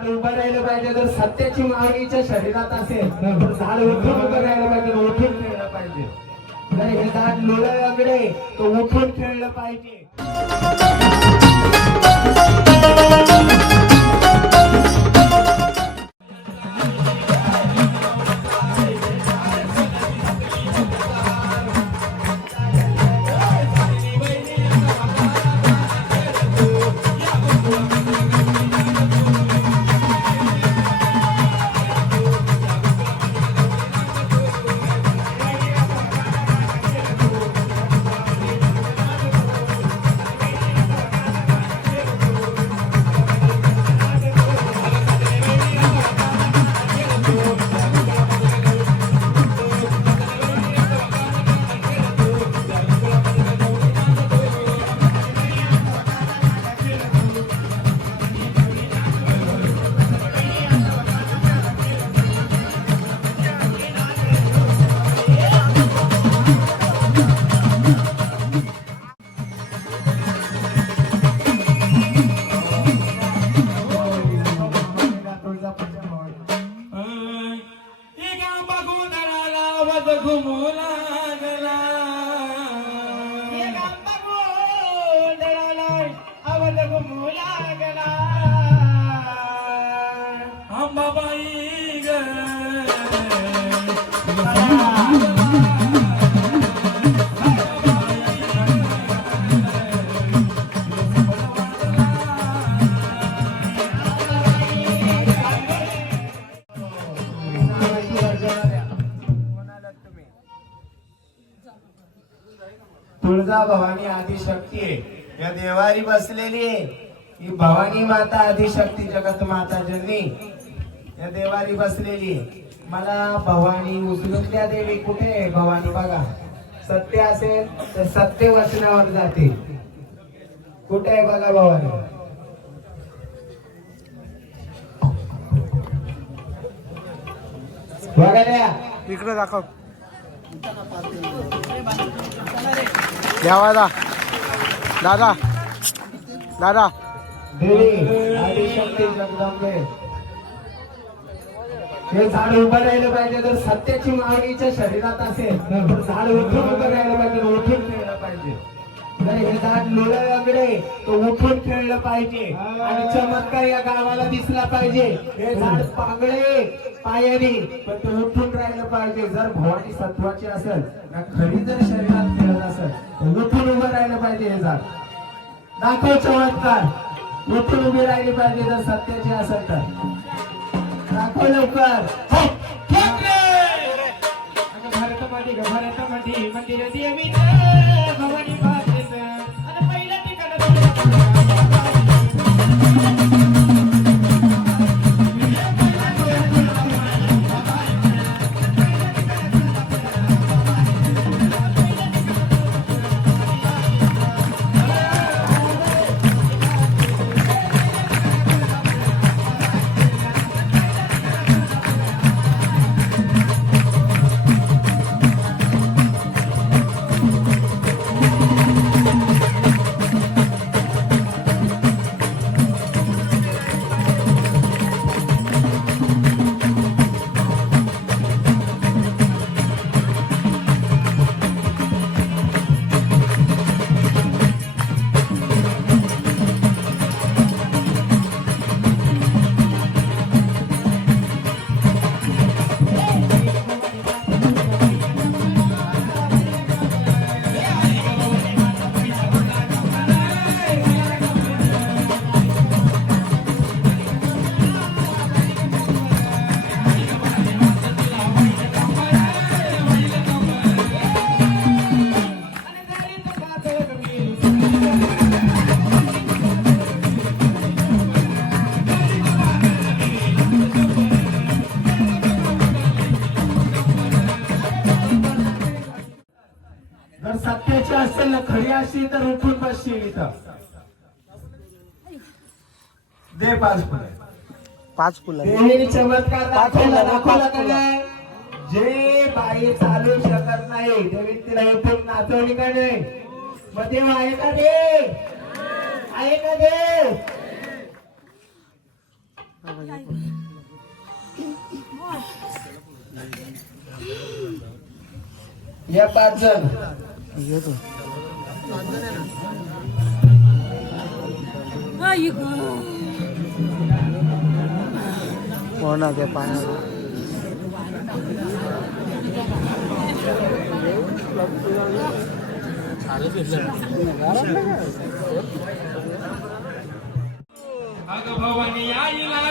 झाड उभं राहिलं पाहिजे. जर सत्याची मागणीच्या शरीरात असेल तर झाड उठून उभं राहिलं पाहिजे, उठून खेळलं पाहिजे. जर हे झाड लोळं लागले तर उठून खेळलं पाहिजे. तुळजा भवानी आदिशक्ती आहे. या देवारी बसलेली आहे ही भवानी माता आदिशक्ती जगत माता जननी या देवारी बसलेली आहे. मला भवानी उचलून द्या देवी. कुठे आहे भवानी? बघा, सत्य असेल तर सत्य वचनावर जाते. कुठे आहे बघा भवानी? बघा द्या इकडे दाखव. दादा दादा दादा देवी आदिशक्ती जगदंबे. हे झाड उभं राहिलं पाहिजे. जर सत्याची मागणीच्या शरीरात असेल तर झाड उठून उभं राहिलं पाहिजे, उठून खेळलं पाहिजे. जर हे झाड लोळं लागले तर उठून खेळलं पाहिजे आणि चमत्कार या गावाला दिसला पाहिजे. हे झाड पागळे पायाने पण ते उठून राहिलं पाहिजे. जर भवानी सत्वाची असेल ना खरी जर शरीरात खेळत असेल तर उठून उभं राहिलं पाहिजे. हे झाड दाखव चमत्कार. उठून उभी राहिली पाहिजे जर सत्याची असेल तर. दाखव लवकर. भारतामध्ये मंदिर देवी भवानी पहिल्या सत्याची असेल ना खरी अशी तर उठून बसशील इथं. दे 5 फुलं. 5 फुलं. देवीने चमत्कार दाखवला का नाही? जे बाई चालू शकत नाही देवी तिला उठून नाचवली का नाही? मग देव आहे का? देव आहे का? देव या 5 जण येतो हो ना ते पाण्यावर भवानी आईला